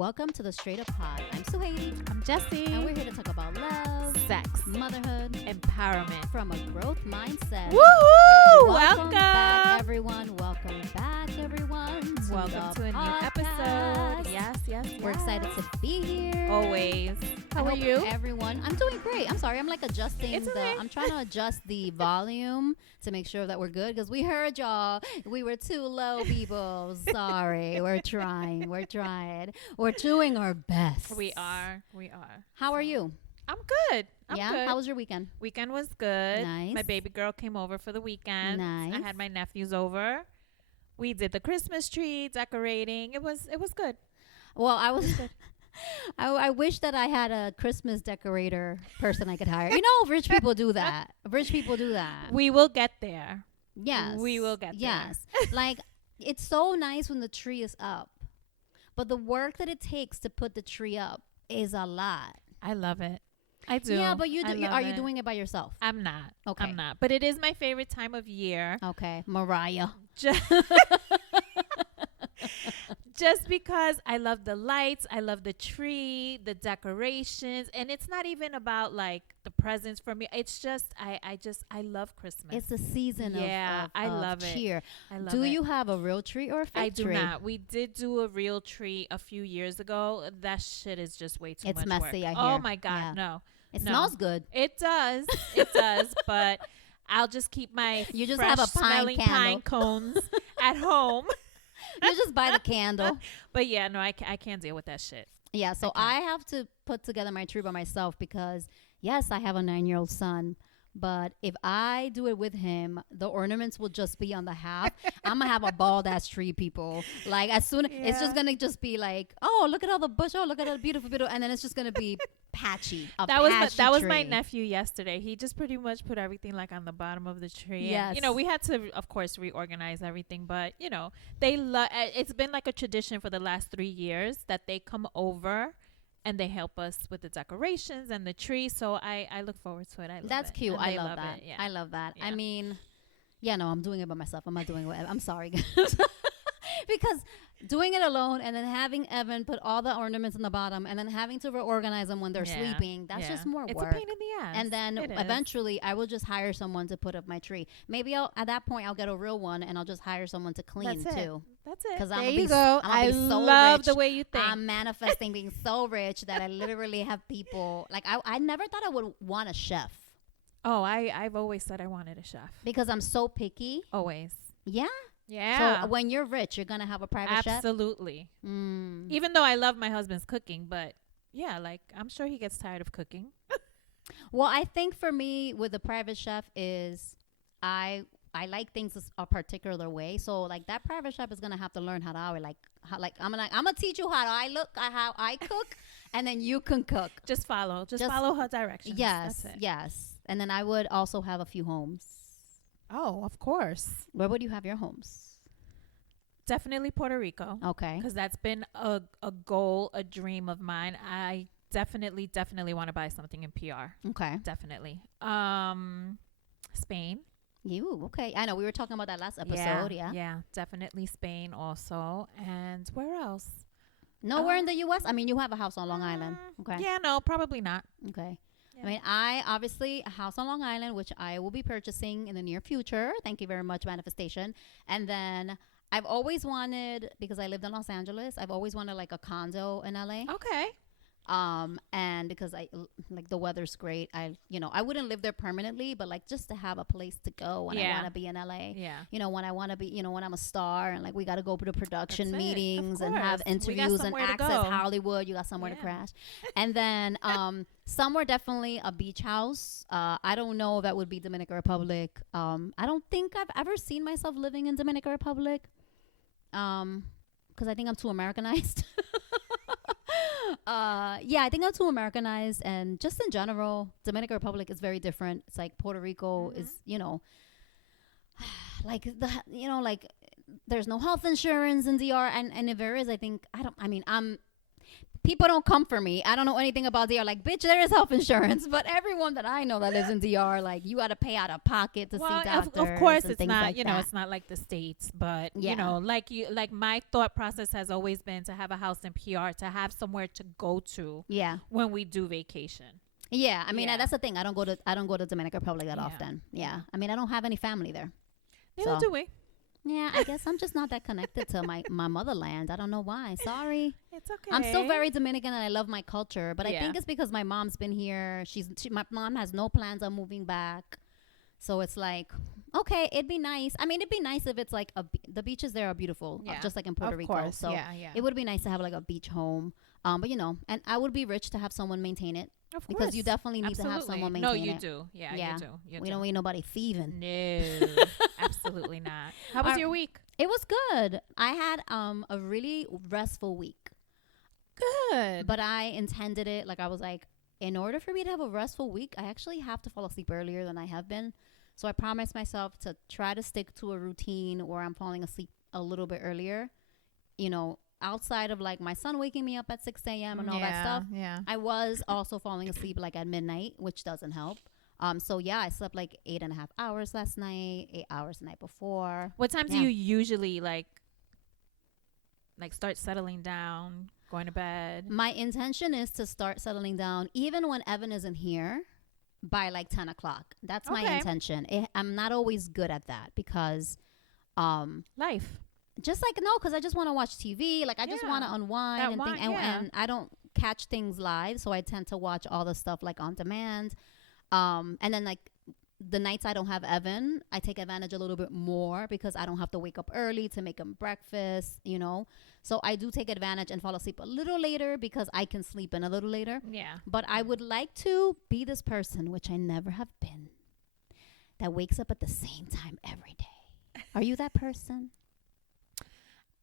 Welcome to the Straight Up Pod. I'm Sujeiry. I'm Jessi. And we're here to talk about love, sex, motherhood, empowerment from a growth mindset. Woohoo! Welcome back, everyone. Welcome back, everyone. Welcome to a new episode. Yes. We're excited to be here. Always. How are you? Everyone. I'm doing great. I'm sorry. I'm like adjusting It's okay. I'm trying to adjust the volume to make sure that we're good because we heard y'all. We were too low, people. Sorry. We're trying. We're doing our best. We are. How are you? I'm good. I'm good. How was your weekend? Weekend was good. Nice. My baby girl came over for the weekend. Nice. I had my nephews over. We did the Christmas tree decorating. It was good. Well, I wish that I had a Christmas decorator person I could hire. You know, rich people do that. We will get there. Yes. We will get there. Yes. Like, it's so nice when the tree is up. But the work that it takes to put the tree up is a lot. I love it. I do. Yeah, but you are you it. doing it by yourself? I'm not. Okay. I'm not. But it is my favorite time of year. Okay. Mariah. Just because I love the lights, I love the tree, the decorations, and it's not even about like the presents for me. It's just I love Christmas. It's the season of I love cheer. It. I love do it. you have a real tree or a fake tree? I do not. We did do a real tree a few years ago. That shit is just way too much work. It's messy, I hear. Oh my God, Yeah. no. It No. smells good. It does. It does, but I'll just keep my You just fresh have a pine smelling candle. pine cones at home. You just buy the candle. But yeah, no, I can't deal with that shit. Yeah, so I have to put together my tree by myself because, yes, I have a 9-year-old son. But if I do it with him, the ornaments will just be on the half. I'm going to have a bald-ass tree, people. Like, as soon it's just going to just be like, oh, look at all the bush. Oh, look at all the beautiful. And then it's just going to be patchy. That was my nephew yesterday. He just pretty much put everything like on the bottom of the tree. Yes. And, we had to, of course, reorganize everything. But, they it's been like a tradition for the last 3 years that they come over and they help us with the decorations and the tree. So I look forward to it. That's cute. And I love that. It. Yeah. I love that. Yeah. I mean, no, I'm doing it by myself. I'm not doing it. I'm sorry, guys. Because doing it alone and then having Evan put all the ornaments on the bottom and then having to reorganize them when they're sleeping, that's just more work. It's a pain in the ass. And then eventually I will just hire someone to put up my tree. Maybe at that point I'll get a real one and I'll just hire someone to clean too. That's it. Because there you go. I love the way you think. I'm manifesting being so rich that I literally have people. Like I never thought I would want a chef. Oh, I've always said I wanted a chef. Because I'm so picky. Always. Yeah? Yeah. So when you're rich, you're going to have a private chef? Absolutely. Even though I love my husband's cooking, but yeah, like I'm sure he gets tired of cooking. Well, I think for me with the private chef is I like things a particular way. So like that private chef is going to have to learn how I'm going to teach you how I cook and then you can cook. Just follow her directions. Yes. That's it. Yes. And then I would also have a few homes. Oh, of course. Where would you have your homes? Definitely Puerto Rico. Okay. Because that's been a goal, a dream of mine. I definitely want to buy something in PR. Okay. Definitely. Spain. Okay. I know we were talking about that last episode. Yeah. Definitely Spain also. And where else? Nowhere in the U.S.? I mean, you have a house on Long Island. Okay. Yeah, no, probably not. Okay. Yeah. I mean, I obviously a house on Long Island, which I will be purchasing in the near future. Thank you very much, manifestation. And then I've always wanted, because I lived in Los Angeles, I've always wanted like a condo in LA. Okay. And because I like the weather's great, I wouldn't live there permanently, but like just to have a place to go when I want to be in LA. Yeah. When I want to be, when I'm a star and like we got to go to production That's meetings it. and have interviews and access Hollywood. You got somewhere to crash. And then somewhere definitely a beach house. I don't know if that would be Dominican Republic. I don't think I've ever seen myself living in Dominican Republic. Because I think I'm too Americanized. I think I'm too Americanized, and just in general, Dominican Republic is very different. It's like Puerto Rico is, like there's no health insurance in DR, and if there is, I'm people don't come for me. I don't know anything about DR. Like, bitch, there is health insurance. But everyone that I know that lives in DR, like, you got to pay out of pocket to see doctors. Of course, and it's things not, like you know, that. it's not like the States, but, Yeah. you know, like my thought process has always been to have a house in PR, to have somewhere to go to Yeah. when we do vacation. Yeah. I mean, Yeah. that's the thing. I don't go to Dominican Republic that Yeah. often. Yeah. I mean, I don't have any family there. Neither So- do we. Yeah, I guess I'm just not that connected to my motherland. I don't know why. Sorry. It's okay. I'm still very Dominican and I love my culture, but I Yeah. think it's because my mom's been here. My mom has no plans on moving back. So it's like, okay, it'd be nice. I mean, it'd be nice if it's like the beaches there are beautiful, Yeah. just like in Puerto Of Rico. course. So yeah. it would be nice to have like a beach home. But you know, and I would be rich to have someone maintain it Of because course. you definitely need to have Absolutely. someone No, maintain you it. do. Yeah, Yeah. you do. You We do. don't need nobody thieving. No, absolutely not. How was your week? It was good. I had a really restful week. Good. But I intended it, like I was like, in order for me to have a restful week, I actually have to fall asleep earlier than I have been. So I promised myself to try to stick to a routine where I'm falling asleep a little bit earlier. You know, outside of like my son waking me up at 6 a.m. and all that stuff. Yeah. I was also falling asleep like at midnight, which doesn't help. So yeah, I slept like 8.5 hours last night, 8 hours the night before. What time do Yeah. you usually like start settling down, going to bed? My intention is to start settling down even when Evan isn't here by like 10 o'clock. That's my Okay. intention. I'm not always good at that because Life. just like, no, because I just want to watch TV. Like I just want to Yeah. unwind That and one- think. And, yeah. and I don't catch things live. So I tend to watch all the stuff like on demand. And then like the nights I don't have Evan, I take advantage a little bit more because I don't have to wake up early to make him breakfast, you know. So I do take advantage and fall asleep a little later because I can sleep in a little later. Yeah. But I would like to be this person, which I never have been, that wakes up at the same time every day. Are you that person?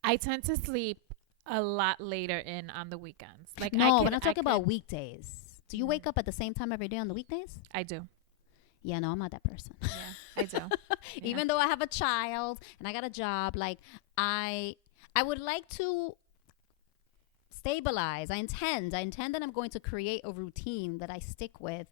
I tend to sleep a lot later in on the weekends. Like No, but I'm talking about weekdays. Do you wake up at the same time every day on the weekdays? I do. Yeah, no, I'm not that person. Yeah, I do. Yeah. Even though I have a child and I got a job, like I would like to stabilize. I intend that I'm going to create a routine that I stick with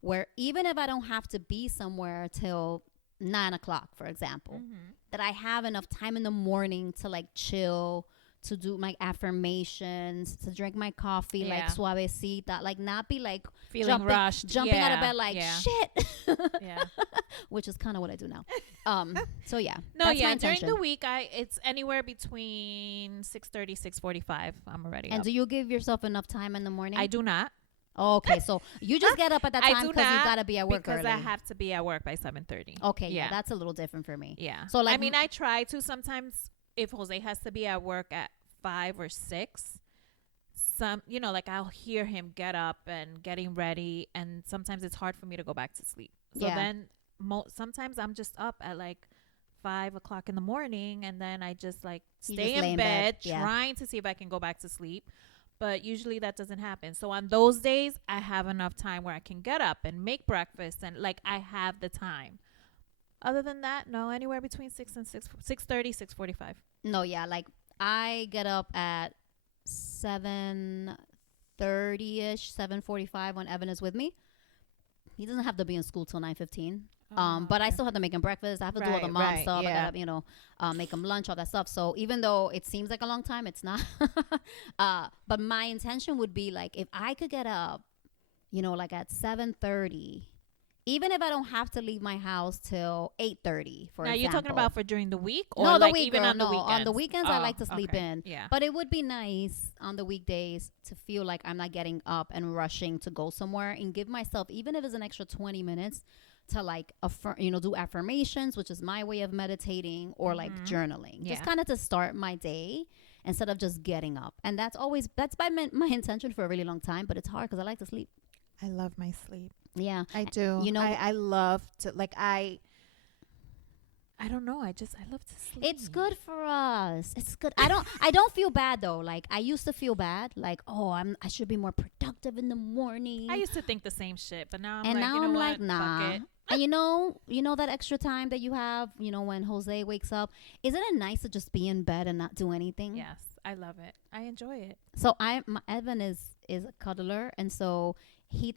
where even if I don't have to be somewhere till 9 o'clock, for example, Mhm. that I have enough time in the morning to like chill, to do my affirmations, to drink my coffee, like Yeah. suavecita, like not be like Feeling rushed. jumping out of Yeah, bed like yeah. shit, Yeah. which is kind of what I do now. So yeah, No, that's my yeah. During intention. the week, it's anywhere between 6:30, 6:45. I'm already And up. do you give yourself enough time in the morning? I do not. Okay, so you just get up at that I time do because you not, got to be at work because early. I have to be at work by 7:30. Okay, yeah, Yeah. that's a little different for me. Yeah. So, like, I mean, I try to sometimes if Jose has to be at work at 5 or 6. Like I'll hear him get up and getting ready, and sometimes it's hard for me to go back to sleep. So Yeah. then sometimes I'm just up at like 5 o'clock in the morning, and then I just like You stay just lay in in bed, bed, yeah. trying to see if I can go back to sleep. But usually that doesn't happen. So on those days, I have enough time where I can get up and make breakfast, and like I have the time. Other than that, no, anywhere between 6 and 6:30, 6:45. No, yeah, like I get up at 7:30ish, 7:45 when Evan is with me. He doesn't have to be in school till 9:15. But I still have to make him breakfast. I have to do all the Right, mom right, stuff. yeah. I gotta, make him lunch, all that stuff. So even though it seems like a long time, it's not. But my intention would be like if I could get up, like at 7:30, even if I don't have to leave my house till 8:30, for now example. you're talking about for during the week, or No, the like week, even girl, on the no. weekends? On the weekends, I like to Oh, sleep okay. in. Yeah. But it would be nice on the weekdays to feel like I'm not getting up and rushing to go somewhere and give myself, even if it's an extra 20 minutes, to like do affirmations, which is my way of meditating, or like journaling, just Yeah. kind of to start my day instead of just getting up. And that's been my intention for a really long time, but it's hard because I like to sleep. I love my sleep. Yeah. I do. You know- I love to I I don't know. I love to sleep. It's good for us. It's good. I don't feel bad though. Like I used to feel bad. Like, oh, I should be more productive in the morning. I used to think the same shit, but now I'm and like, now you know I'm what? like, nah. Fuck it. And you know that extra time that you have, when Jose wakes up, isn't it nice to just be in bed and not do anything? Yes, I love it. I enjoy it. So Evan is a cuddler, and so he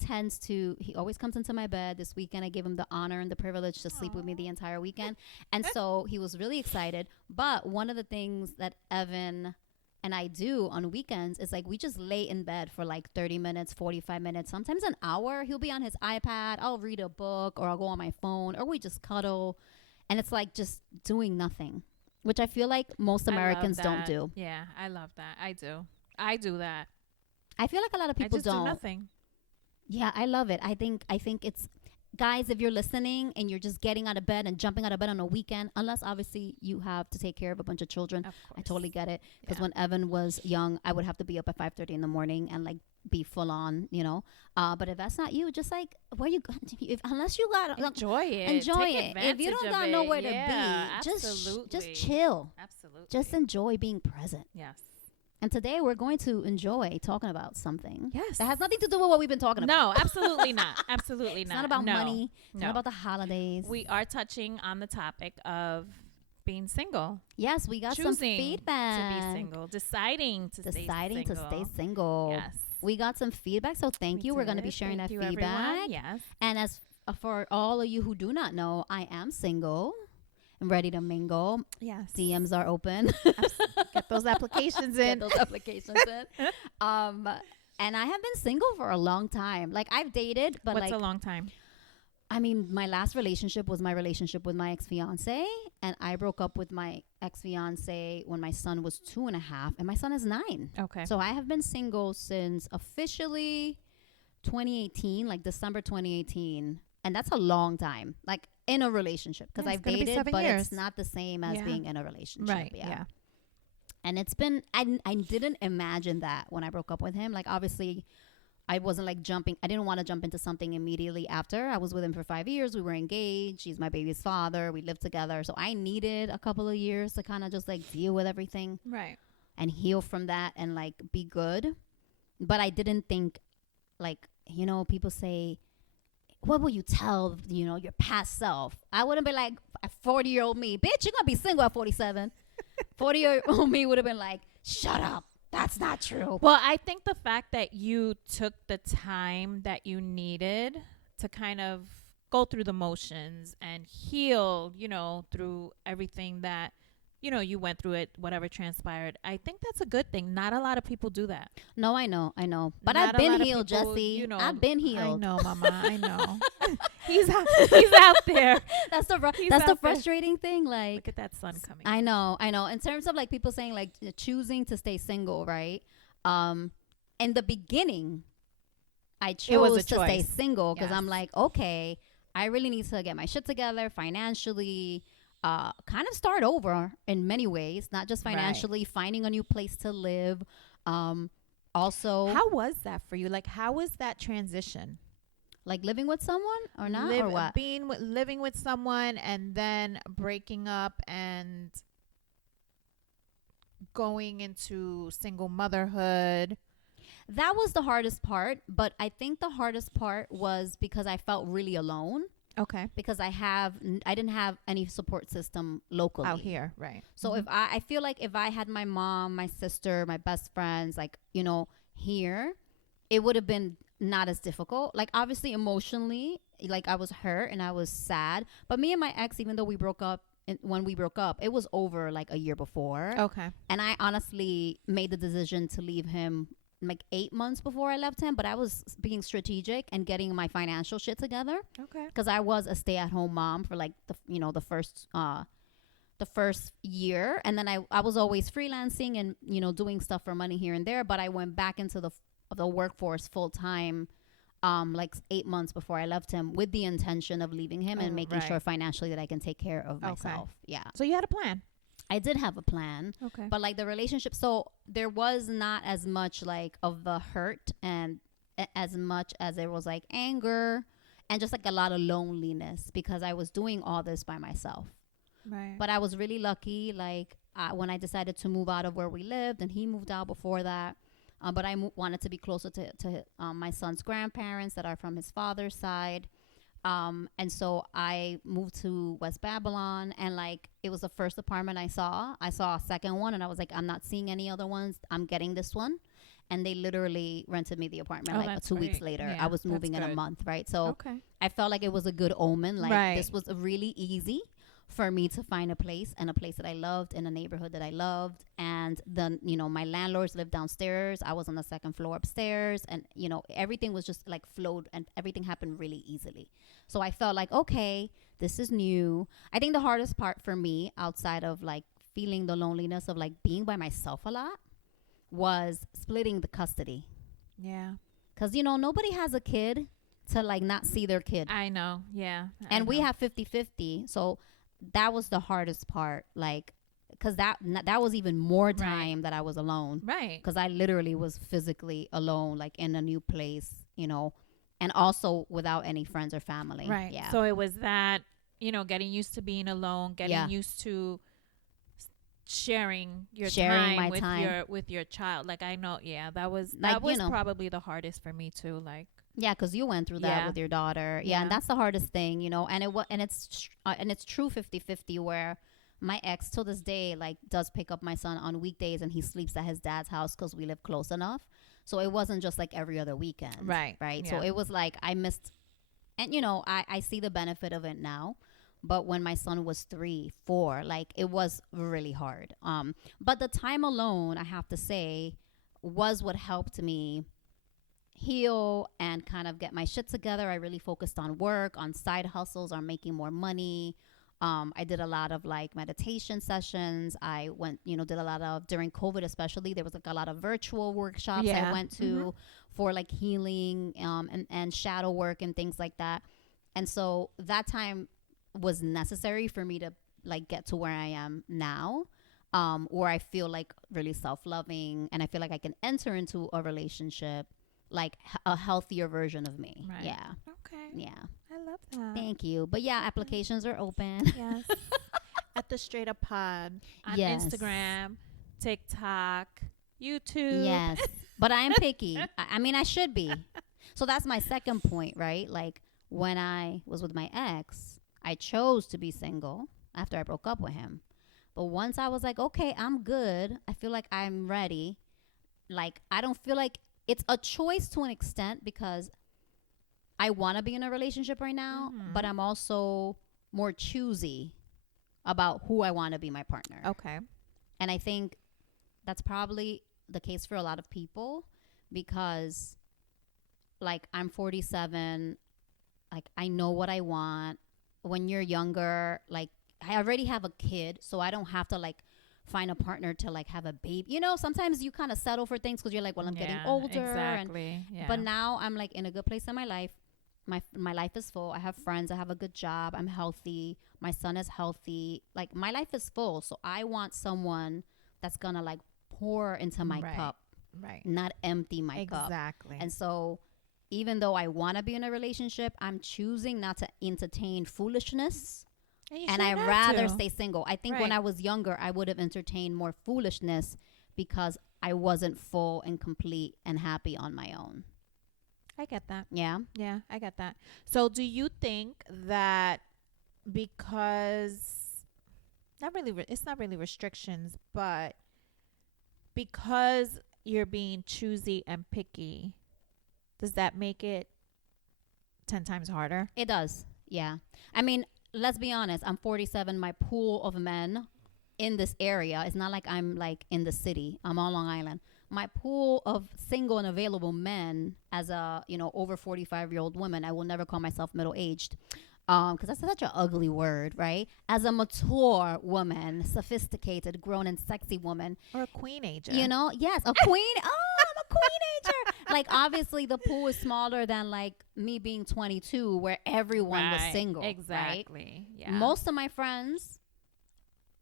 always comes into my bed. This weekend I gave him the honor and the privilege to sleep with me the entire weekend. And so he was really excited. But one of the things that Evan and I do on weekends is like we just lay in bed for like 30 minutes, 45 minutes, sometimes an hour. He'll be on his iPad. I'll read a book or I'll go on my phone or we just cuddle. And it's like just doing nothing, which I feel like most Americans don't do. Yeah, I love that. I do that. I feel like a lot of people I just don't. do nothing. Yeah, I love it. I think it's guys, if you're listening and you're just getting out of bed and jumping out of bed on a weekend, unless obviously you have to take care of a bunch of children. Of course. I totally get it. Because when Evan was young, I would have to be up at 5:30 in the morning and like be full on, But if that's not you, just like where you unless you got enjoy it. Enjoy it. If you don't got nowhere to be, just chill. Absolutely. Just enjoy being present. Yes. And today we're going to enjoy talking about something. Yes. That has nothing to do with what we've been talking about. No, absolutely not. Absolutely It's not. not about money. It's not about the holidays. We are touching on the topic of being single. Yes, we got some feedback. To be single. Deciding to stay single. Yes. We got some feedback, so thank you. We're going to be sharing that feedback. Everyone. Yes. And as for all of you who do not know, I am single. I'm ready to mingle. Yes. DMs are open. Get those applications in. And I have been single for a long time. Like I've dated, but what's a long time? I mean, my last relationship was my relationship with my ex-fiance, and I broke up with my ex-fiance when my son was 2.5, and my son is 9. Okay. So I have been single since officially 2018, like December 2018, and that's a long time. Like in a relationship, because I've dated, but it's not the same as being in a relationship. Right. Yeah. And it's been, I didn't imagine that when I broke up with him. Like, obviously, I wasn't like jumping. I didn't want to jump into something immediately after. I was with him for 5 years. We were engaged. He's my baby's father. We lived together. So I needed a couple of years to kind of just like deal with everything. Right. And heal from that and like be good. But I didn't think like, people say, what will you tell, your past self? I wouldn't be like a 40-year-old me. Bitch, you're going to be single at 47. 40-year-old me would have been like, shut up. That's not true. Well, I think the fact that you took the time that you needed to kind of go through the motions and heal, through everything that, you went through it, whatever transpired. I think that's a good thing. Not a lot of people do that. No, I know. But I've been healed, people, Jessi. I've been healed. I know, Mama. I know. He's out there. That's the frustrating thing. Like, look at that sun coming. I know. In terms of like people saying like choosing to stay single, right? In the beginning, I chose to stay single because I'm like, okay, I really need to get my shit together financially. Kind of start over in many ways, not just financially, finding a new place to live. Also, how was that for you? Like, how was that transition? Like living with someone or not, or what? Living with someone and then breaking up and going into single motherhood. That was the hardest part, but I think the hardest part was because I felt really alone. Okay. Because I didn't have any support system locally out here, right? So if I feel like if I had my mom, my sister, my best friends, like here, it would have been not as difficult. Like obviously emotionally, like I was hurt and I was sad. But me and my ex, even though when we broke up, it was over like a year before. Okay. And I honestly made the decision to leave him like 8 months before I left him, but I was being strategic and getting my financial shit together. Okay. Because I was a stay-at-home mom for like the first year, and then I was always freelancing and doing stuff for money here and there. But I went back into the workforce full time, like 8 months before I left him, with the intention of leaving him and making sure financially that I can take care of myself. Yeah. So you had a plan. I did have a plan. Okay. But like the relationship, so there was not as much like of the hurt and as much as there was like anger and just like a lot of loneliness because I was doing all this by myself. Right. But I was really lucky. Like when I decided to move out of where we lived, and he moved out before that. But I wanted to be closer to my son's grandparents that are from his father's side. And so I moved to West Babylon, and like it was the first apartment I saw. I saw a second one, and I was like, I'm not seeing any other ones. I'm getting this one. And they literally rented me the apartment like 2 weeks later. Yeah, I was moving in a month, right? So okay. I felt like it was a good omen. Like this was really easy for me to find a place, and a place that I loved, in a neighborhood that I loved. And then, my landlords lived downstairs. I was on the second floor upstairs, and, everything was just like flowed, and everything happened really easily. So I felt like, okay, this is new. I think the hardest part for me, outside of like feeling the loneliness of like being by myself a lot, was splitting the custody. Yeah. Because, nobody has a kid to like not see their kid. I know. Yeah. And we have 50-50. So that was the hardest part. Like, because that was even more time that I was alone. Right. Because I literally was physically alone, like in a new place, and also without any friends or family. Right. Yeah. So it was that, getting used to being alone, getting used to sharing time with your child. Like, I know, that was probably the hardest for me too. Like, yeah, because you went through that with your daughter. Yeah, and that's the hardest thing, and it's true 50-50, where my ex till this day like does pick up my son on weekdays, and he sleeps at his dad's house because we live close enough. So it wasn't just like every other weekend. Right. Yeah. So it was like I missed, and I see the benefit of it now. But when my son was 3, 4, like it was really hard. But the time alone, I have to say, was what helped me heal and kind of get my shit together. I really focused on work, on side hustles, on making more money. I did a lot of like meditation sessions. I went, did a lot of, during COVID especially, there was like a lot of virtual workshops I went to for like healing and shadow work and things like that. And so that time was necessary for me to like get to where I am now, where I feel like really self-loving, and I feel like I can enter into a relationship like a healthier version of me. Right. Yeah. Okay. Yeah. I love that. Thank you. But yeah, applications are open. Yes. At the Straight Up Pod on Instagram, TikTok, YouTube. Yes. But I am picky. I mean, I should be. So that's my second point, right? Like when I was with my ex, I chose to be single after I broke up with him. But once I was like, okay, I'm good. I feel like I'm ready. Like, I don't feel like it's a choice to an extent, because I want to be in a relationship right now, but I'm also more choosy about who I want to be my partner. Okay. And I think that's probably the case for a lot of people, because like I'm 47, like I know what I want. When you're younger, like I already have a kid, so I don't have to like find a partner to like have a baby. Sometimes you kind of settle for things because you're like, well, I'm getting older. Exactly. But now I'm like in a good place in my life. My life is full. I have friends. I have a good job. I'm healthy. My son is healthy. Like my life is full. So I want someone that's gonna like pour into my cup, not empty my cup. Exactly. And so even though I want to be in a relationship, I'm choosing not to entertain foolishness. And I'd rather stay single. I think when I was younger, I would have entertained more foolishness because I wasn't full and complete and happy on my own. I get that. Yeah? Yeah, I get that. So do you think that because, it's not really restrictions, but because you're being choosy and picky, does that make it 10 times harder? It does. Yeah. I mean, let's be honest. I'm 47. My pool of men in this area, it's not like I'm like in the city. I'm on Long Island. My pool of single and available men as a, over 45-year-old woman, I will never call myself middle-aged. Because that's such an ugly word, right? As a mature woman, sophisticated, grown and sexy woman. Or a queen-ager. Yes, a queen. I'm a queen-ager. Like, obviously, the pool is smaller than, like, me being 22, where everyone was single. Exactly. Right? Yeah. Most of my friends,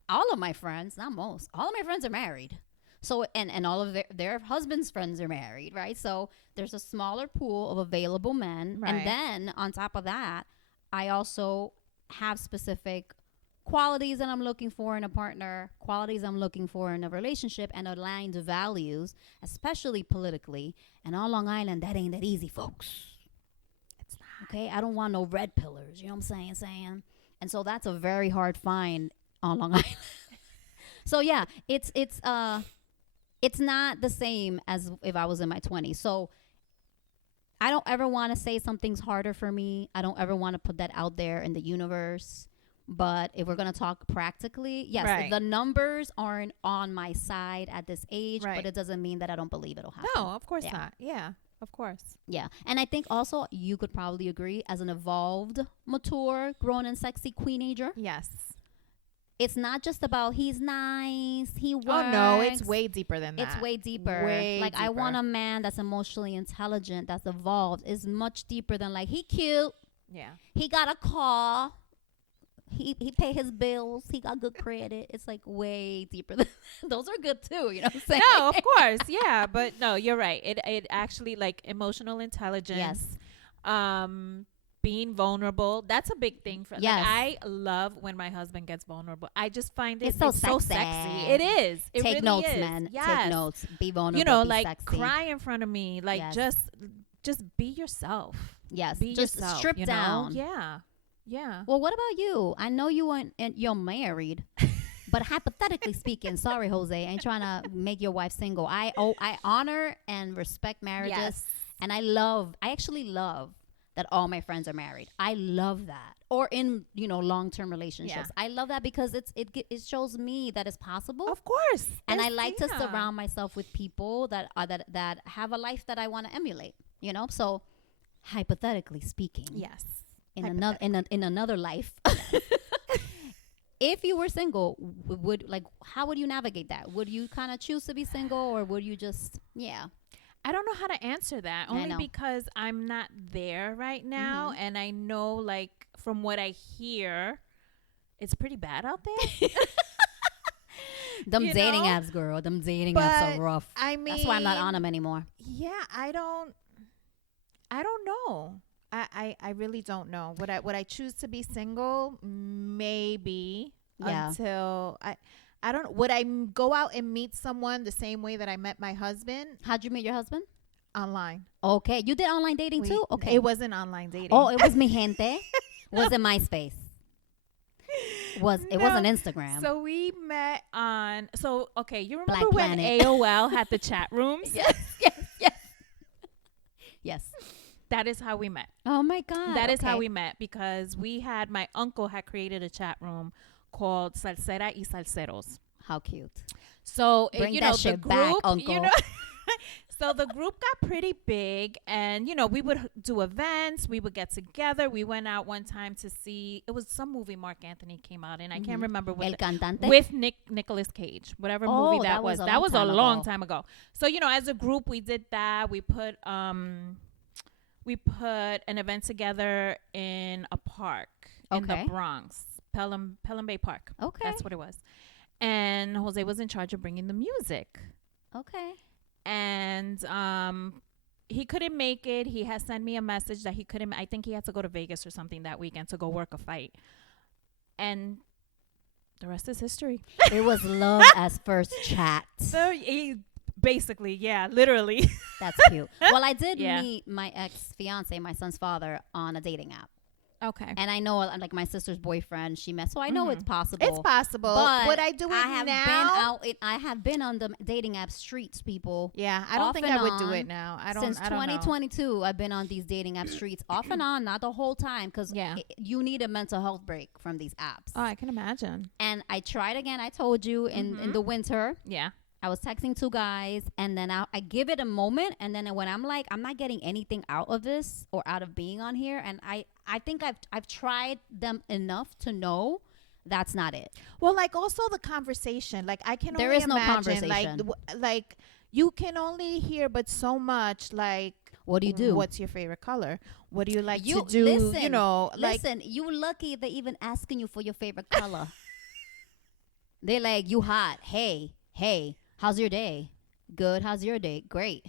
all of my friends, not most, all of my friends are married. So, and all of their husbands' friends are married, right? So, there's a smaller pool of available men. Right. And then, on top of that, I also have specific qualities that I'm looking for in a partner, qualities I'm looking for in a relationship, and aligned values, especially politically. And on Long Island, that ain't that easy, folks. It's not. Okay, I don't want no red pillars. You know what I'm saying? And so that's a very hard find on Long Island. So yeah, it's not the same as if I was in my 20s. So I don't ever want to say something's harder for me. I don't ever want to put that out there in the universe. But if we're going to talk practically, yes, Right. the numbers aren't on my side at this age, Right. but it doesn't mean that I don't believe it'll happen. No, of course Yeah. not. Yeah, of course. Yeah. And I think also you could probably agree, as an evolved, mature, grown and sexy queenager, Yes. it's not just about he's nice, he works. Oh no, it's way deeper than that. It's way deeper. Way like I deeper. want a man that's emotionally intelligent, that's evolved. It's much deeper than like he cute, Yeah. he got a car, he pay his bills, he got good credit. It's like way deeper than those are good too, you know what I'm saying? No, of course. Yeah, but no, you're right. It actually, like, emotional intelligence. Yes. Being vulnerable, that's a big thing for Yes. like, I love when my husband gets vulnerable. I just find It's it so so sexy. sexy. It is. It Take really notes, is. man. Yes. Take notes. Be vulnerable. You know, be like, sexy. cry in front of me. Like, Yes. just be yourself. Yes. Be Just yourself, strip you know? down. Yeah. Yeah. Well, what about you? I know you're married, but hypothetically speaking, sorry, Jose, I ain't trying to make your wife single. I honor and respect marriages, Yes. and I actually love that all my friends are married. I love that, or in long-term relationships. Yeah. I love that because it shows me that it's possible. Of course. And I It's- like to yeah. surround myself with people that have a life that I want to emulate. So, hypothetically speaking, Yes. in another life, if you were single, how would you navigate that? Would you kind of choose to be single, or would you just I don't know how to answer that, I only know. because I'm not there right now, and I know, like, from what I hear, it's pretty bad out there. them You dating know? apps, girl? Them dating apps But, are rough. I mean, That's why I'm not on them anymore. Yeah, I don't know. I really don't know. Would I choose to be single? Maybe. Yeah. Until I don't. Would I go out and meet someone the same way that I met my husband? How'd you meet your husband? Online. Okay, you did online dating too. Okay. It wasn't online dating. Oh, it was mi gente. Was it MySpace? It wasn't Instagram. So we met on. So okay, you Black remember when Planet. AOL had the chat rooms? yes. Yes. That is how we met. Oh my God. That is how okay. we met, because my uncle had created a chat room called Salsera y Salseros. How cute. So Bring you that know, shit the back, group, uncle. you know, so the group got pretty big, and we would do events. We would get together. We went out one time to see, it was some movie Mark Anthony came out in. I can't remember what El Cantante. with Nicolas Cage, whatever Oh, movie that was. a That long was a time long ago. time ago. So as a group, we did that. We put an event together in a park in Okay. the Bronx, Pelham Bay Park. Okay. That's what it was. And Jose was in charge of bringing the music. Okay. And he couldn't make it. He had sent me a message that he couldn't. I think he had to go to Vegas or something that weekend to go work a fight. And the rest is history. It was love as first chat. So basically, yeah, literally. That's cute. Well, I did Yeah. meet my ex-fiance, my son's father, on a dating app. Okay. And I know, like, my sister's boyfriend, she met. So I know it's possible. It's possible. But Would I do it I have now? I have been on the dating app streets, people. Yeah, I don't off think and I would do on. it now. Since I don't know. 2022, I've been on these dating app streets off and on, not the whole time, because Yeah. you need a mental health break from these apps. Oh, I can imagine. And I tried again. I told you in the winter. Yeah. I was texting two guys, and then I give it a moment, and then when I'm like, I'm not getting anything out of this or out of being on here, and I think I've tried them enough to know that's not it. Well, like, also the conversation. Like, I can There only is no imagine, conversation. like you can only hear but so much. Like, What do you do? What's your favorite color? What do you like You to do? listen, You know, like, listen. You lucky they even asking you for your favorite color. They're like, you hot. Hey, how's your day? Good. How's your day? Great.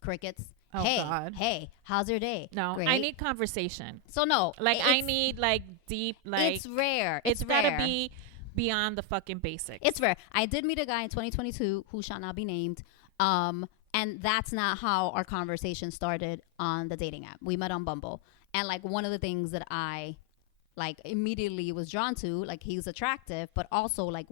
Crickets. Oh, hey, God. hey, how's your day? no, Great. I need conversation. So no, Like, I it's- need, like, deep, like it's rare. it's gotta rare. be beyond the fucking basics. It's rare. I did meet a guy in 2022 who shall not be named. And that's not how our conversation started on the dating app. We met on Bumble. And like one of the things that I like immediately was drawn to, like he was attractive, but also like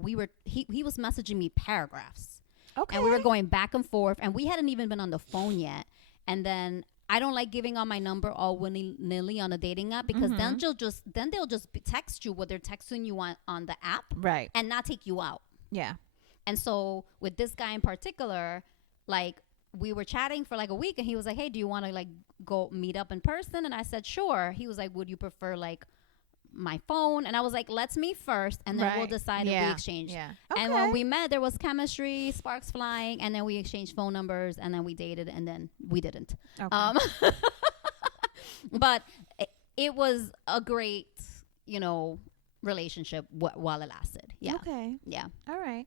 he was messaging me paragraphs. Okay. And we were going back and forth, and we hadn't even been on the phone yet. And then I don't like giving out my number all willy-nilly on a dating app, because then they'll just text you what they're texting you on the app, right, and not take you out. Yeah. And so with this guy in particular, like we were chatting for like a week, and he was like, hey, do you want to like go meet up in person? And I said, sure. He was like, would you prefer like my phone? And I was like, let's meet first, and then we'll decide if we exchange. Yeah. Okay. And when we met, there was chemistry, sparks flying, and then we exchanged phone numbers, and then we dated, and then we didn't. Okay. But it was a great, relationship while it lasted. Yeah. Okay. Yeah. All right.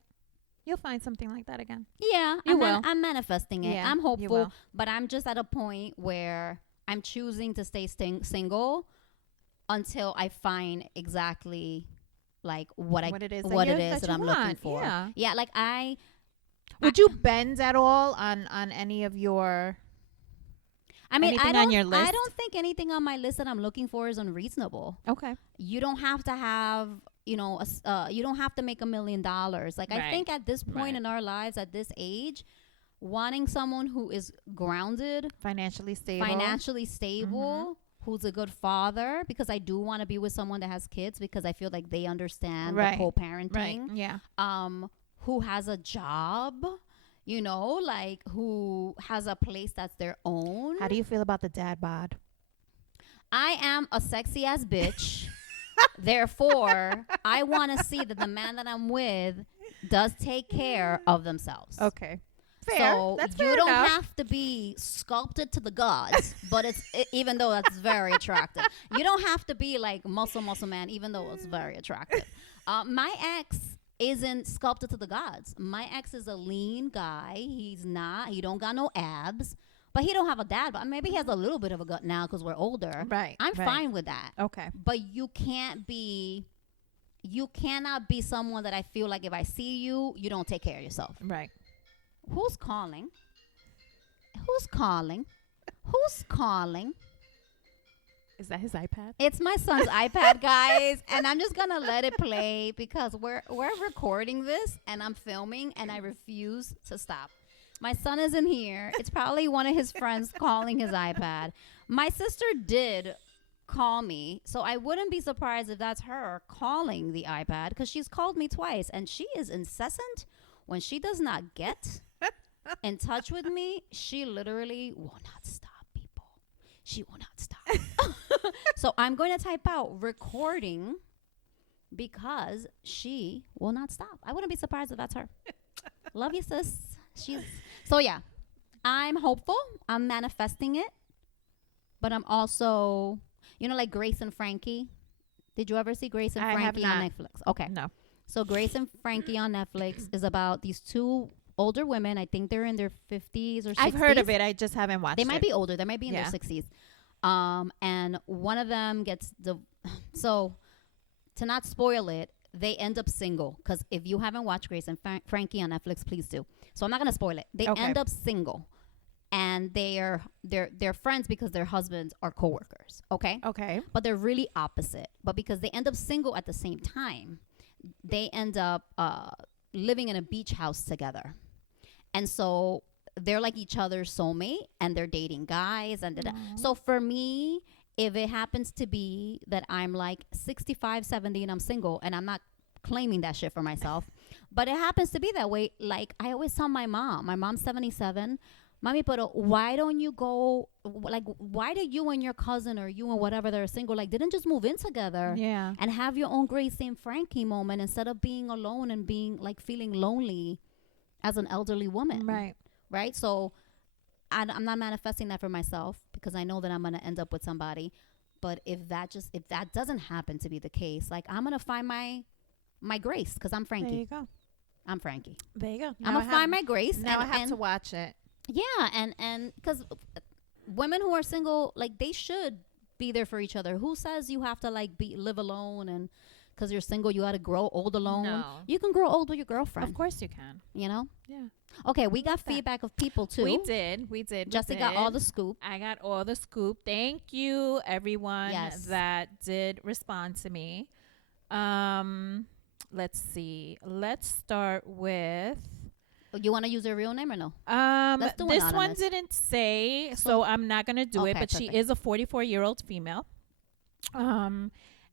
You'll find something like that again. Yeah. I'm manifesting it. Yeah, I'm hopeful, but I'm just at a point where I'm choosing to stay single until I find exactly like what it is that I'm looking for. Yeah. Like would you bend at all on any of your anything on your list? I don't think anything on my list that I'm looking for is unreasonable. Okay. You don't have to have, you don't have to make $1 million. Like I think at this point in our lives, at this age, wanting someone who is grounded, financially stable, who's a good father, because I do want to be with someone that has kids, because I feel like they understand the co-parenting. Yeah. Who has a job, like who has a place that's their own. How do you feel about the dad bod? I am a sexy ass bitch. Therefore, I want to see that the man that I'm with does take care of themselves. Okay. Fair. So you don't have to be sculpted to the gods, but even though that's very attractive. You don't have to be like muscle man, even though it's very attractive. My ex isn't sculpted to the gods. My ex is a lean guy. He don't got no abs, but he don't have a dad. But maybe he has a little bit of a gut now because we're older. Right. I'm fine with that. Okay. But you cannot be someone that I feel like if I see you, you don't take care of yourself. Right. Who's calling? Is that his iPad? It's my son's iPad, guys, and I'm just gonna let it play because we're recording this and I'm filming and I refuse to stop. My son is in here. It's probably one of his friends calling his iPad. My sister did call me, so I wouldn't be surprised if that's her calling the iPad, because she's called me twice and she is incessant. When she does not get in touch with me, she literally will not stop, people. She will not stop. So I'm going to type out recording because she will not stop. I wouldn't be surprised if that's her. Love you, sis. So yeah, I'm hopeful. I'm manifesting it. But I'm also, like Grace and Frankie. Did you ever see Grace and Frankie on Netflix? Okay. No. So Grace and Frankie on Netflix is about these two older women. I think they're in their 50s or 60s. I've heard of it. I just haven't watched it. They might be older. They might be in their 60s. And one of them gets so to not spoil it, they end up single. Because if you haven't watched Grace and Frankie on Netflix, please do. So I'm not going to spoil it. They end up single. And they're friends because their husbands are coworkers. Okay? Okay. But they're really opposite. But because they end up single at the same time, they end up living in a beach house together. And so they're like each other's soulmate, and they're dating guys. So for me, if it happens to be that I'm like 65, 70 and I'm single, and I'm not claiming that shit for myself, but it happens to be that way. Like I always tell my mom's 77, Mommy, but why don't you go, like, why did you and your cousin or you and whatever that are single, like, didn't just move in together and have your own Grace and Frankie moment instead of being alone and being, like, feeling lonely as an elderly woman. Right? So I'm not manifesting that for myself because I know that I'm going to end up with somebody. But if that doesn't happen to be the case, like, I'm going to find my Grace because I'm Frankie. There you go. I'm Frankie. There you go. I'm going to find my Grace. Now I have to watch it. Yeah, and because women who are single, like, they should be there for each other. Who says you have to like live alone and because you're single you got to grow old alone? No. You can grow old with your girlfriend. Of course you can. You know? Yeah. Okay, we got What's that? feedback of people too. We did. Jessi got all the scoop. I got all the scoop. Thank you, everyone that did respond to me. Let's see. Let's start with. You want to use her real name or no? This anonymous. One didn't say, so I'm not gonna do it. But perfect. She is a 44-year-old female.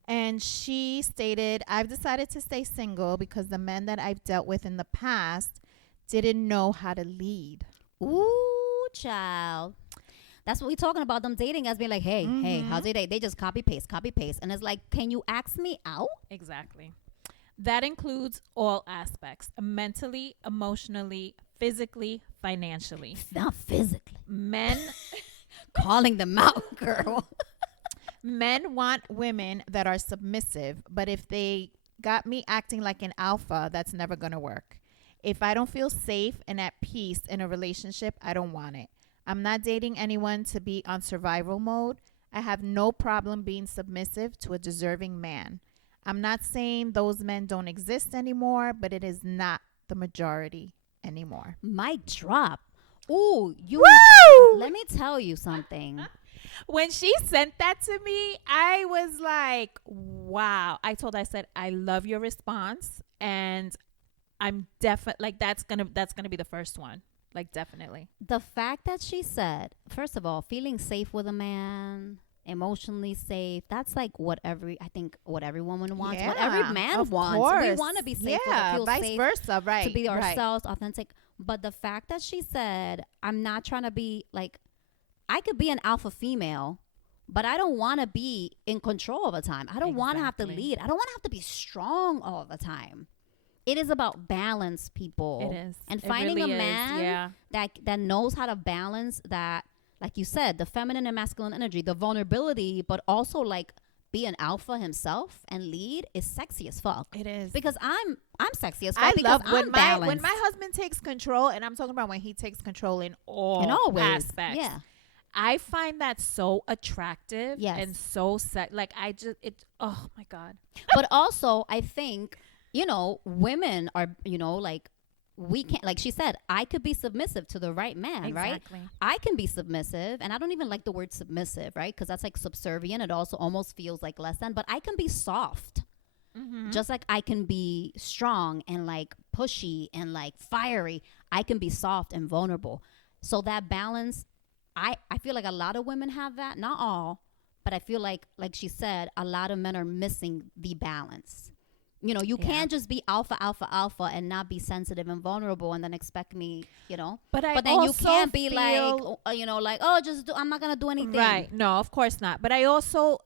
And she stated, "I've decided to stay single because the men that I've dealt with in the past didn't know how to lead." Ooh, child. That's what we're talking about. Them dating as being like, hey, how's your day? They just copy paste. And it's like, can you ask me out? Exactly. That includes all aspects: mentally, emotionally, physically, financially. Not physically. Men calling them out, girl. Men want women that are submissive, but if they got me acting like an alpha, that's never going to work. If I don't feel safe and at peace in a relationship, I don't want it. I'm not dating anyone to be on survival mode. I have no problem being submissive to a deserving man. I'm not saying those men don't exist anymore, but it is not the majority anymore. Mic drop. Ooh, you. Woo! Let me tell you something. When she sent that to me, I was like, wow. I said, I love your response. And I'm definitely like, that's gonna be the first one. Like, definitely. The fact that she said, first of all, feeling safe with a man, emotionally safe, that's like what every woman wants, what every man wants. Course. We want to be safe, to feel vice safe, versa, right? To be ourselves, authentic. But the fact that she said, I'm not trying to be like, I could be an alpha female, but I don't want to be in control all the time. I don't want to have to lead. I don't want to have to be strong all the time. It is about balance, people. It is. And finding really a man that knows how to balance that, like you said, the feminine and masculine energy, the vulnerability, but also like be an alpha himself and lead is sexy as fuck. It is. Because I'm sexy as fuck because I'm when balanced. my husband takes control, and I'm talking about when he takes control in all ways. aspects. Yeah. I find that so attractive and so oh my God. But also I think, women are, like we can't, like she said, I could be submissive to the right man, exactly. right? I can be submissive, and I don't even like the word submissive, right? Because that's like subservient. It also almost feels like less than, but I can be soft. Just like I can be strong and like pushy and like fiery. I can be soft and vulnerable. So that balance, I feel like a lot of women have that. Not all, but I feel like she said, a lot of men are missing the balance. You can't just be alpha, alpha, alpha and not be sensitive and vulnerable and then expect me, But then you can't be like, I'm not going to do anything. Right. No, of course not. But I also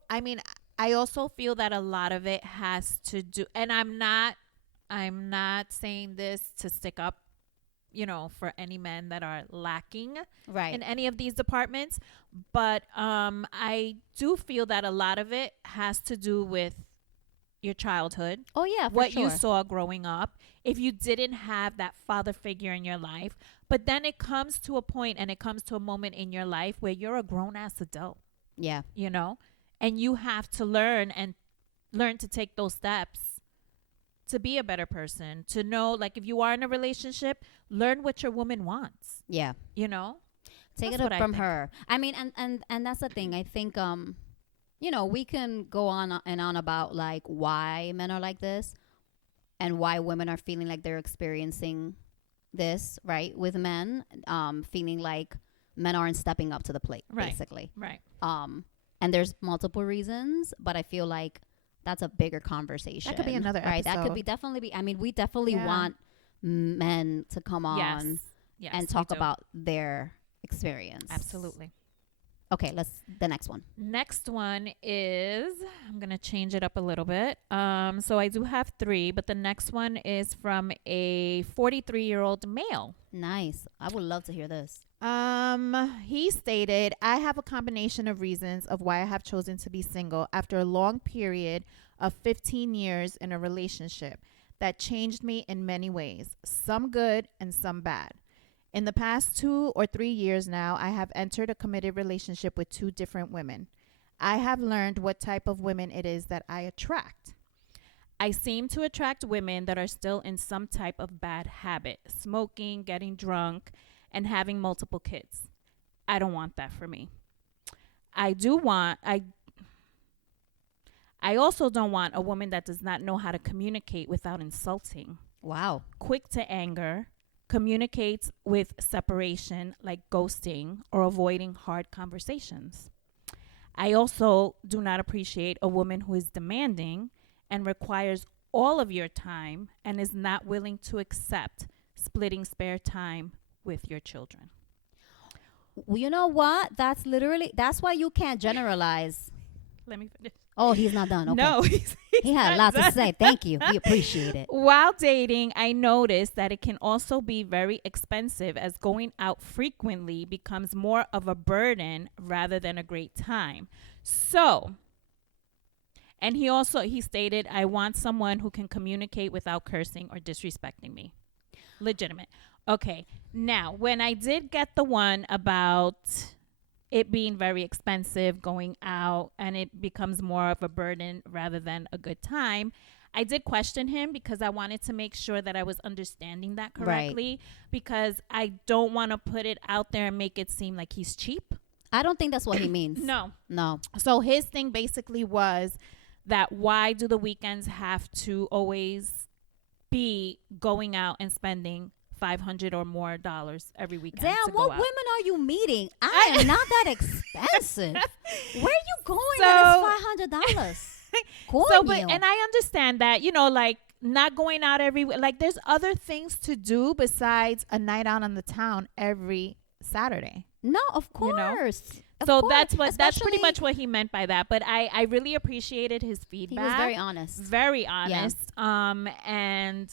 feel that a lot of it has to do, and I'm not saying this to stick up, for any men that are lacking in any of these departments. But I do feel that a lot of it has to do with your childhood. Oh, yeah, what you saw growing up. If you didn't have that father figure in your life, but then it comes to a point and it comes to a moment in your life where you're a grown-ass adult. Yeah. And you have to learn to take those steps to be a better person, to know, like, if you are in a relationship, learn what your woman wants. Yeah. Take it up from her. I mean, and that's the thing. I think, we can go on and on about like why men are like this and why women are feeling like they're experiencing this, right? With men, feeling like men aren't stepping up to the plate, basically. Right. And there's multiple reasons, but I feel like that's a bigger conversation. That could be another episode. That could be definitely I mean, we definitely want men to come on and talk about their experience. Absolutely. Okay, the next one. Next one is, I'm going to change it up a little bit. So I do have 3, but the next one is from a 43-year-old male. Nice. I would love to hear this. He stated, I have a combination of reasons of why I have chosen to be single after a long period of 15 years in a relationship that changed me in many ways, some good and some bad. In the past 2 or 3 years now, I have entered a committed relationship with 2 different women. I have learned what type of women it is that I attract. I seem to attract women that are still in some type of bad habit, smoking, getting drunk, and having multiple kids. I don't want that for me. I do want I also don't want a woman that does not know how to communicate without insulting. Wow. Quick to anger, communicates with separation like ghosting or avoiding hard conversations. I also do not appreciate a woman who is demanding and requires all of your time and is not willing to accept splitting spare time with your children. Well, you know what? That's why you can't generalize. Let me finish. Oh, he's not done. Okay. No, He had a lot to say. Thank you. We appreciate it. While dating, I noticed that it can also be very expensive as going out frequently becomes more of a burden rather than a great time. So, and he stated, I want someone who can communicate without cursing or disrespecting me. Legitimate. Okay. Now, when I did get the one about it being very expensive going out and it becomes more of a burden rather than a good time, I did question him because I wanted to make sure that I was understanding that correctly, because I don't want to put it out there and make it seem like he's cheap. I don't think that's what he means. No. No. So his thing basically was that why do the weekends have to always be going out and spending $500 or more every weekend? Damn, to go what out? women are you meeting? I am not that expensive. Where are you going So- that is $500? So, but and I understand that, like not going out like there's other things to do besides A night out on the town every Saturday. No, of You know? course. Of so course. that's pretty Especially- much what he meant by that. But I really appreciated his He feedback. was very honest. Very honest. And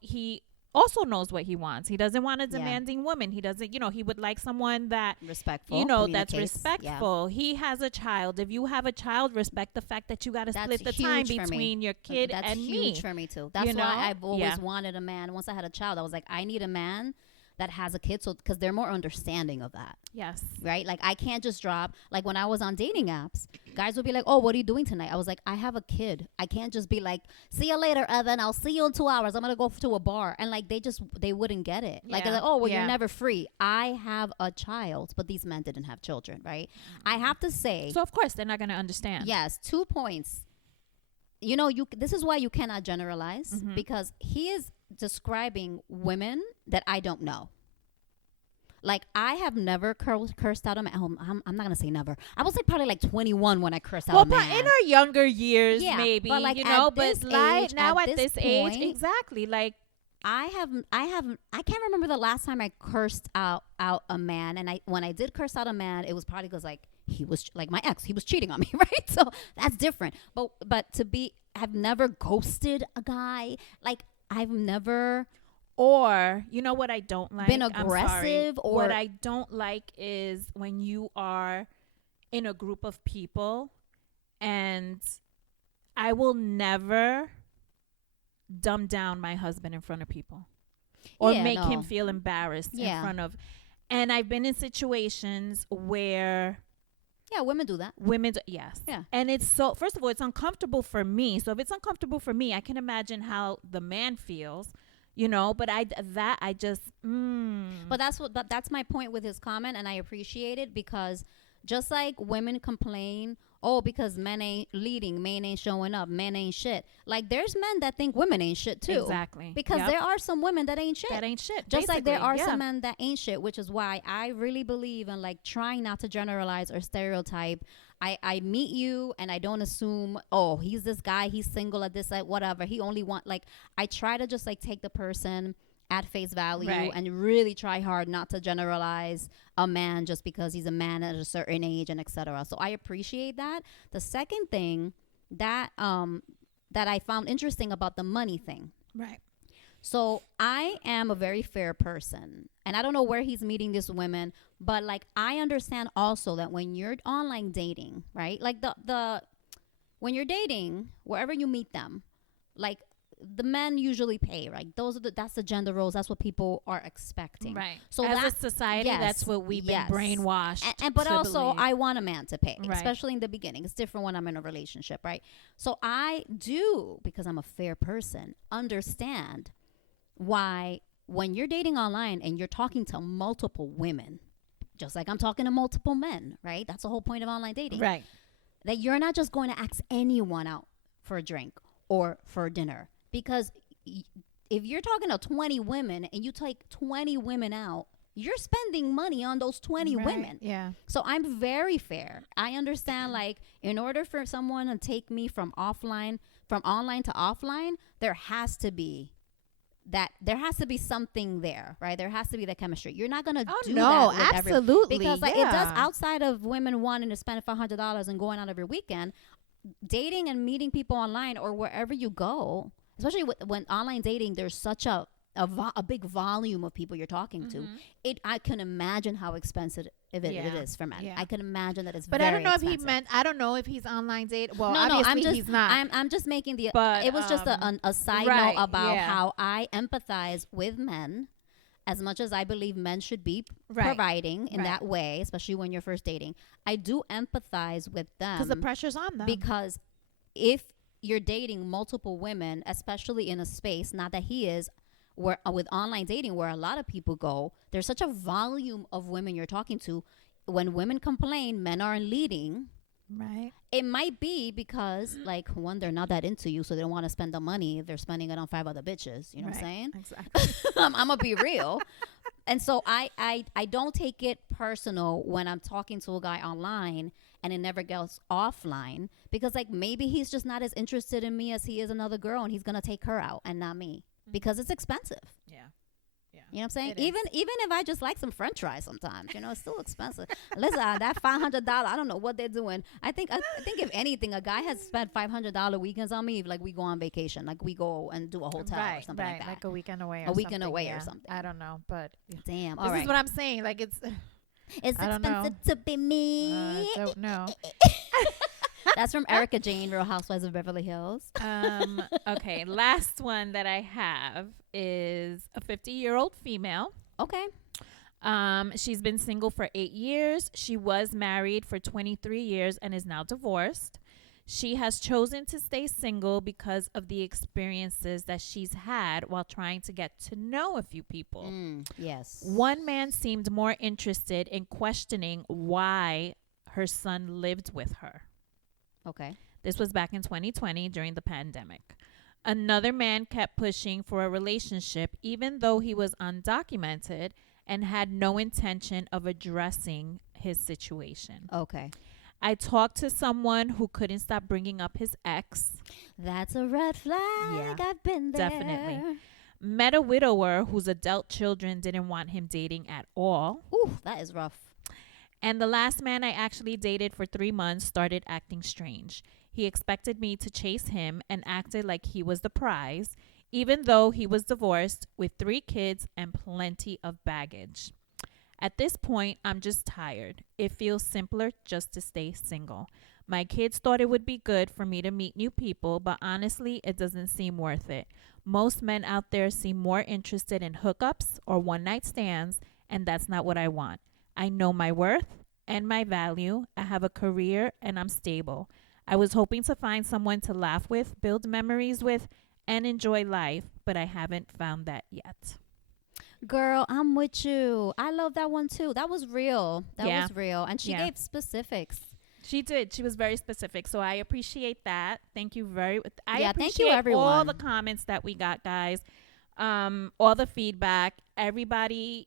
he also knows what he wants. He doesn't want a demanding woman. He doesn't, he would like someone that, Respectful. that's communicates. respectful. He has a child. If you have a child, respect the fact that you got to That's split the time huge for me. between your kid That's and huge me. for me too. That's You know? why I've always Yeah. wanted a man. Once I had a child, I was like, I need a man that has a kid, so because they're more understanding of that, Yes. right? Like I can't just drop. Like when I was on dating apps, guys would be like, "Oh, what are you doing tonight?" I was like, "I have a kid. I can't just be like, see you later, Evan. I'll see you in 2 hours. I'm gonna go to a bar." And like they wouldn't get it. Like, Yeah. they're like, "Oh, well, Yeah. you're never free." I have a child, but these men didn't have children, right? I have to say, So of course they're not going to understand. yes, 2 points. This is why you cannot generalize, because he is describing women that I don't know. Like I have never cursed out a man. I'm not gonna say never. I will say probably like 21 when I cursed out Well, a man. but in our younger years, Yeah, maybe, but, like, but at this like age, now at at this this age, point, exactly. Like I can't remember the last time I cursed out a man. And when I did curse out a man, it was probably because like he was like my ex. He was cheating on me, right? So that's different. But I've never ghosted a guy. Like I've never. Or, you know what I don't like? Been I'm sorry. aggressive or- What I don't like is when you are in a group of people, and I will never dumb down my husband in front of people or Yeah, make no. him feel embarrassed in Yeah. front of. And I've been in situations where Yeah, women do that. women, yes. Yeah. And it's so, first of all, it's uncomfortable for me. So if it's uncomfortable for me, I can imagine how the man feels. But I just. But that's my point with his comment, and I appreciate it because just like women complain, oh, because men ain't leading, men ain't showing up, men ain't shit. Like there's men that think women ain't shit too. Exactly. Because Yep. there are some women that ain't shit. That ain't shit. Just like there basically. are Yeah. some men that ain't shit, which is why I really believe in like trying not to generalize or stereotype. I meet you and I don't assume, oh, he's this guy, he's single at this, like whatever. He only I try to just like take the person at face value Right. and really try hard not to generalize a man just because he's a man at a certain age and etc. So I appreciate that. The second thing that I found interesting about the money thing. Right. So I am a very fair person, and I don't know where he's meeting these women, but like I understand also that when you're online dating, right? Like the when you're dating, wherever you meet them, like the men usually pay, right? That's the gender roles. That's what people are expecting. Right. So as that, a society, yes, that's what we've yes. been brainwashed. But to also, believe. I want a man to pay, Right. especially in the beginning. It's different when I'm in a relationship, right? So I do, because I'm a fair person, understand why when you're dating online and you're talking to multiple women, just like I'm talking to multiple men, right? That's the whole point of online dating. Right. That you're not just going to ask anyone out for a drink or for dinner. Because if you're talking to 20 women and you take 20 women out, you're spending money on those 20 women. Yeah. So I'm very fair. I understand, like, in order for someone to take me from online to offline, there has to be something there, right? There has to be that chemistry. You're not gonna do that with absolutely, because like, it does, outside of women wanting to spend $500 and going out every weekend, dating and meeting people online or wherever you go, especially when online dating, there's such a big volume of people you're talking to. I can imagine how expensive it is for men. Yeah. I can imagine that it's But very I don't know expensive. if he meant. I don't know if he's online date. Well, No, obviously he's not. I'm just making the. But, it was just a side right, note about yeah. how I empathize with men, as much as I believe men should be Right. providing in Right. that way, especially when you're first dating. I do empathize with them Because the pressure's on them. because if you're dating multiple women, especially in a space, not that he is, where with online dating, where a lot of people go, there's such a volume of women you're talking to. When women complain, men aren't leading. right. It might be because, like, one, they're not that into you, so they don't want to spend the money. They're spending it on 5 other bitches. You know what I'm saying? Exactly. I'm gonna be real. And so I don't take it personal when I'm talking to a guy online and it never goes offline, because, like, maybe he's just not as interested in me as he is another girl, and he's gonna take her out and not me because it's expensive. Yeah. Yeah. You know what I'm saying? It is. Even if I just like some French fries sometimes, it's still expensive. Listen, that $500, I don't know what they're doing. I think if anything, a guy has spent $500 weekends on me. Like, we go on vacation, like we go and do a hotel or something like that. Like a weekend away. Or A weekend something, away yeah. or something. I don't know, but Damn. All this right. is what I'm saying. Like it's I don't know. expensive to be me. I don't know. That's from Erica Jane, Real Housewives of Beverly Hills. Okay. Last one that I have is a 50-year-old female. Okay. She's been single for 8 years. She was married for 23 years and is now divorced. She has chosen to stay single because of the experiences that she's had while trying to get to know a few people. Yes. One man seemed more interested in questioning why her son lived with her. Okay. This was back in 2020 during the pandemic. Another man kept pushing for a relationship even though he was undocumented and had no intention of addressing his situation. Okay. I talked to someone who couldn't stop bringing up his ex. That's a red flag. Yeah, I've been there. definitely. Met a widower whose adult children didn't want him dating at all. Ooh, that is rough. And the last man I actually dated for 3 months started acting strange. He expected me to chase him and acted like he was the prize, even though he was divorced with 3 kids and plenty of baggage. At this point, I'm just tired. It feels simpler just to stay single. My kids thought it would be good for me to meet new people, but honestly, it doesn't seem worth it. Most men out there seem more interested in hookups or one-night stands, and that's not what I want. I know my worth and my value. I have a career and I'm stable. I was hoping to find someone to laugh with, build memories with, and enjoy life, but I haven't found that yet. Girl, I'm with you. I love that one too. That was real. That Yeah. was real. And she Yeah. gave specifics. She did. She was very specific. So I appreciate that. Thank you Yeah, I thank appreciate you, all everyone. the comments that we got, guys. All the feedback. Everybody,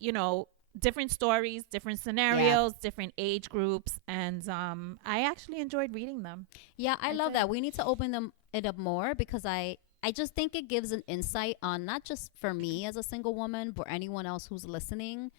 different stories, different scenarios, different age groups. And I actually enjoyed reading them. Yeah, I I love did. that. We need to open it up more, because I just think it gives an insight on, not just for me as a single woman, but anyone else who's listening.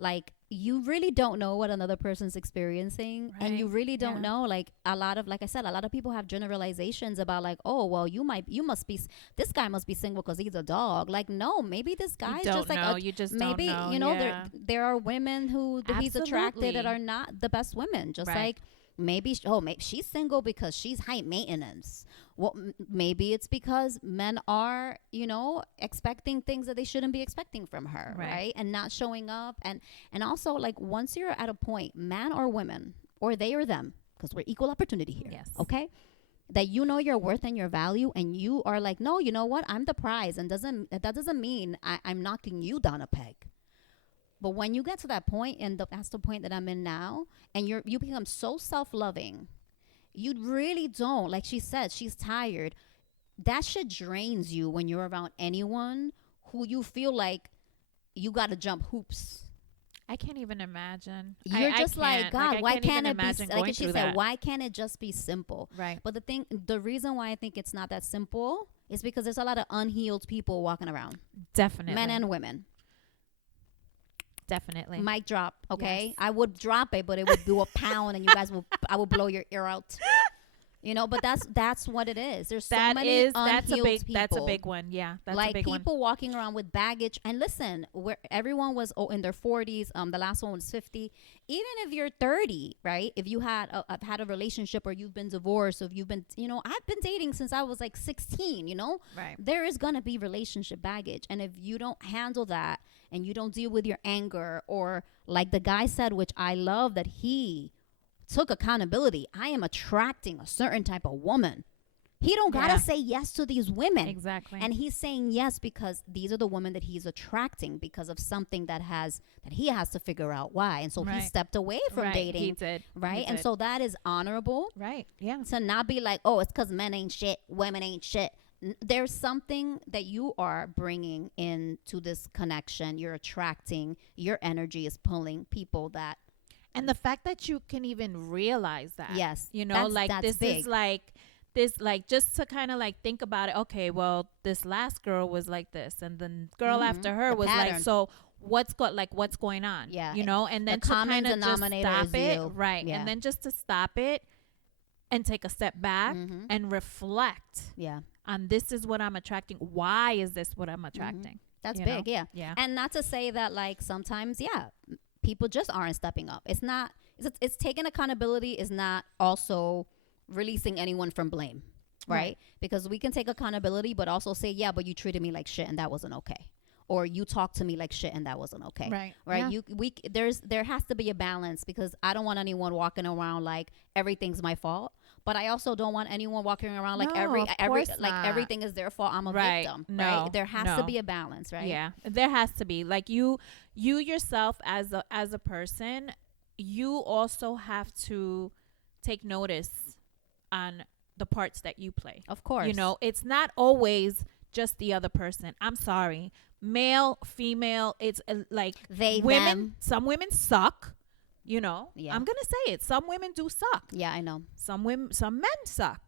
Like, you really don't know what another person's experiencing, and you Right. really don't Yeah. know. Like, like I said, a lot of people have generalizations about, like, oh, well, this guy must be single because he's a dog. Like, no, maybe this guy's you don't just like know. You just maybe don't know. there are women who he's attracted that Absolutely. are not the best women, just Right. like maybe she's single because she's high maintenance. Well, maybe it's because men are, expecting things that they shouldn't be expecting from her, right? And not showing up. And also, like, once you're at a point, man or women, or they or them, because we're equal opportunity here. Yes. Okay? That you know your worth and your value, and you are like, no, you know what? I'm the prize. And that doesn't mean I'm knocking you down a peg. But when you get to that point, and that's the point that I'm in now, and you become so self-loving, you really don't, like she said, she's tired. That shit drains you when you're around anyone who you feel like you got to jump hoops. I can't even imagine. You're just like, God, why can't it be, like she said, why can't it just be simple? Right. But the reason why I think it's not that simple is because there's a lot of unhealed people walking around. Definitely. Men and women. Definitely. Mic drop, okay? Yes. I would drop it, but it would do a pound, and I would blow your ear out. But that's what it is. There's so many unhealed people. That's a big one. Yeah, that's like a big one. people walking around with baggage. And listen, where everyone was in their 40s. The last one was 50. Even if you're 30, right? If you had a relationship, or you've been divorced, or if you've been, I've been dating since I was like 16. Right. There is gonna be relationship baggage, and if you don't handle that, and you don't deal with your anger, or like the guy said, which I love, that he took accountability. I am attracting a certain type of woman. He don't gotta say yes to these women. Exactly. And he's saying yes because these are the women that he's attracting because of something that he has to figure out why. And so he stepped away from dating. He did. Right. He and did. so that is honorable. Right. Yeah. To not be like, oh, it's because men ain't shit, women ain't shit. There's something that you are bringing into this connection. You're attracting, your energy is pulling people that. And the fact that you can even realize that. Yes. That's this big. Is like just to kind of like think about it. Okay, well, this last girl was like this, and the girl after her was pattern. Like, so what's going on? Yeah. And then to kind of just stop it. Right. Yeah. And then just to stop it and take a step back and reflect. Yeah. On this is what I'm attracting. Why is this what I'm attracting? That's big, yeah. And not to say that, like, sometimes, people just aren't stepping up. It's not. It's taking accountability is not also releasing anyone from blame, right? Because we can take accountability, but also say, yeah, but you treated me like shit, and that wasn't okay. Or you talked to me like shit, and that wasn't okay. Right. Yeah. There has to be a balance, because I don't want anyone walking around like everything's my fault. But I also don't want anyone walking around like everything is their fault. I'm a victim. No, right? There has to be a balance, right? Yeah, there has to be. Like you yourself as a person, you also have to take notice on the parts that you play. Of course. It's not always just the other person. I'm sorry. Male, female, it's like women. Them. Some women suck. Yeah. I'm gonna say it. Some women do suck. Yeah, I know. Some men suck.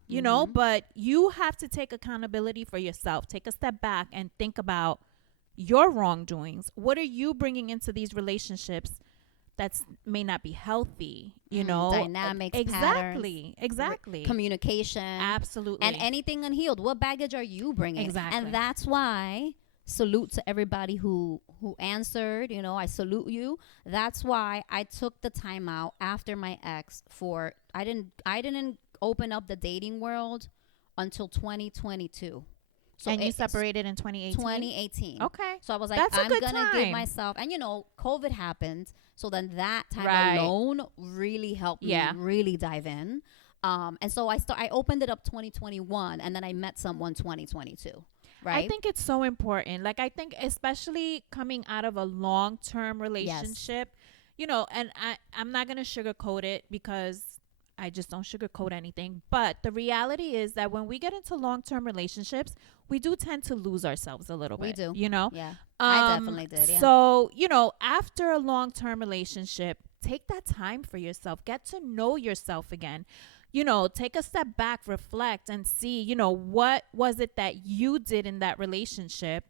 But you have to take accountability for yourself. Take a step back and think about your wrongdoings. What are you bringing into these relationships that may not be healthy? Dynamics, exactly, patterns, exactly. Communication, absolutely, and anything unhealed. What baggage are you bringing? Exactly, and that's why. Salute to everybody who answered. I salute you. That's why I took the time out after my ex I didn't open up the dating world until 2022. So you separated in 2018? 2018. Okay. So I was like, I'm going to give myself, and COVID happened. So then that time alone really helped me really dive in. And so I opened it up 2021, and then I met someone 2022. Right. I think it's so important. Like, I think especially coming out of a long-term relationship, and I'm not going to sugarcoat it, because I just don't sugarcoat anything. But the reality is that when we get into long-term relationships, we do tend to lose ourselves a little bit. We do. Yeah. I definitely did. Yeah. So, after a long-term relationship, take that time for yourself. Get to know yourself again. Take a step back, reflect, and see, what was it that you did in that relationship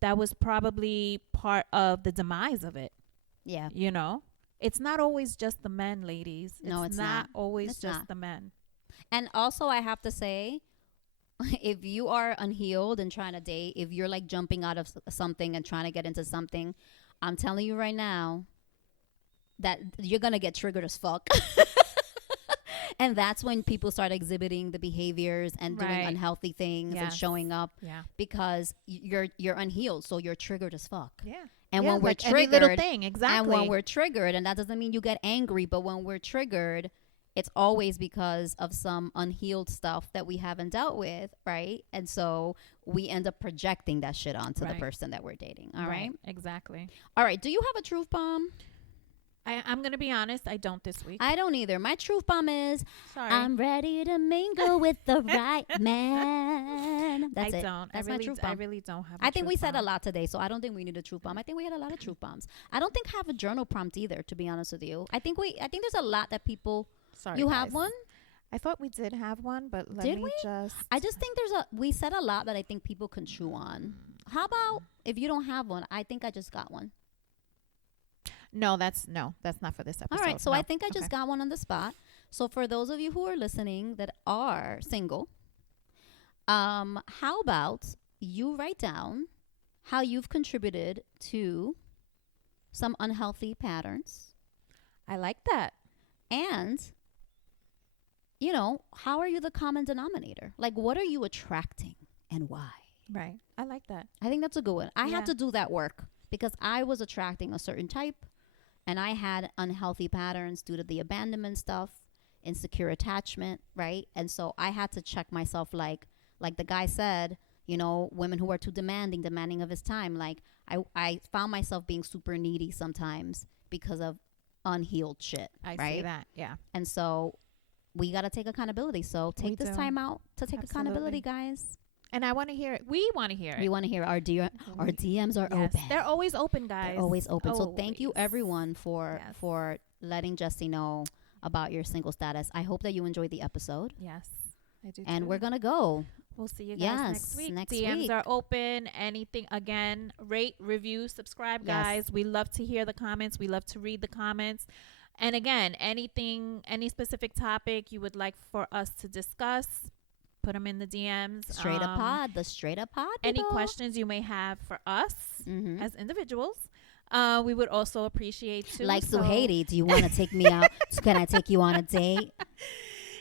that was probably part of the demise of it. Yeah. It's not always just the men, ladies. No, it's not always it's just not. the men. And also, I have to say, if you are unhealed and trying to date, if you're like jumping out of something and trying to get into something, I'm telling you right now that you're going to get triggered as fuck. And that's when people start exhibiting the behaviors and doing Right. unhealthy things and Yes. showing up Yeah. because you're unhealed, so you're triggered as fuck. Yeah. And Yeah, when we're like any little triggered, thing, exactly. and when we're triggered, and that doesn't mean you get angry, but when we're triggered, it's always because of some unhealed stuff that we haven't dealt with, right? And so we end up projecting that shit onto the Right. person that we're dating. All right. Exactly. All right. Do you have a truth bomb? I'm going to be honest. I don't this week. I don't either. My truth bomb is Sorry. I'm ready to mingle with the right man. That's I it. don't. That's I my really, truth I bomb. really don't have. I think we said a bomb. lot today, so I don't think we need a truth bomb. I think we had a lot of truth bombs. I don't think I have a journal prompt either, to be honest with you. I think there's a lot that people. Sorry, You have guys. one? I thought we did have one, but let Did me we? just. I just think we said a lot that I think people can chew on. How about if you don't have one? I think I just got one. No, that's not for this episode. All right, so No. I think I just Okay. got one on the spot. So for those of you who are listening that are single, how about you write down how you've contributed to some unhealthy patterns, I like that. and how are you the common denominator? Like, what are you attracting and why? Right. I like that. I think that's a good one. I Yeah. had to do that work because I was attracting a certain type and I had unhealthy patterns due to the abandonment stuff, insecure attachment, right? And so I had to check myself like the guy said, women who are too demanding of his time. Like I found myself being super needy sometimes because of unhealed shit, I right? see that. Yeah. And so we got to take accountability. So We take this do. time out to take accountability, Absolutely. guys. And I want to hear it. We want to hear it. We want to hear our DMs are Yes. open. They're always open, guys. They're always open. So thank you Always. everyone for Yes. letting Jessi know about your single status. I hope that you enjoyed the episode. Yes. I do. And too. we're gonna go. We'll see you guys Yes, next week. next DMs week. are open. Anything, again, rate, review, subscribe, Yes. guys. We love to hear the comments. We love to read the comments. And again, any specific topic you would like for us to discuss, put them in the DMs. The straight up pod. Any people. questions you may have for us Mhm. as individuals, we would also appreciate too. Like So Sujeiry, do you want to take me out? Can I take you on a date?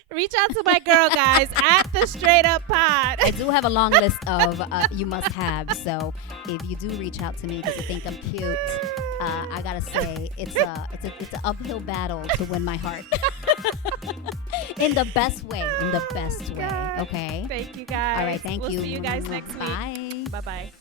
reach out to my girl, guys, at the Straight Up Pod. I do have a long list of you must have. So if you do reach out to me because you think I'm cute, I gotta say it's an uphill battle to win my heart. In the best way. God. Okay. Thank you, guys. All right. Thank we'll you. See you guys next week. Bye. Bye-bye.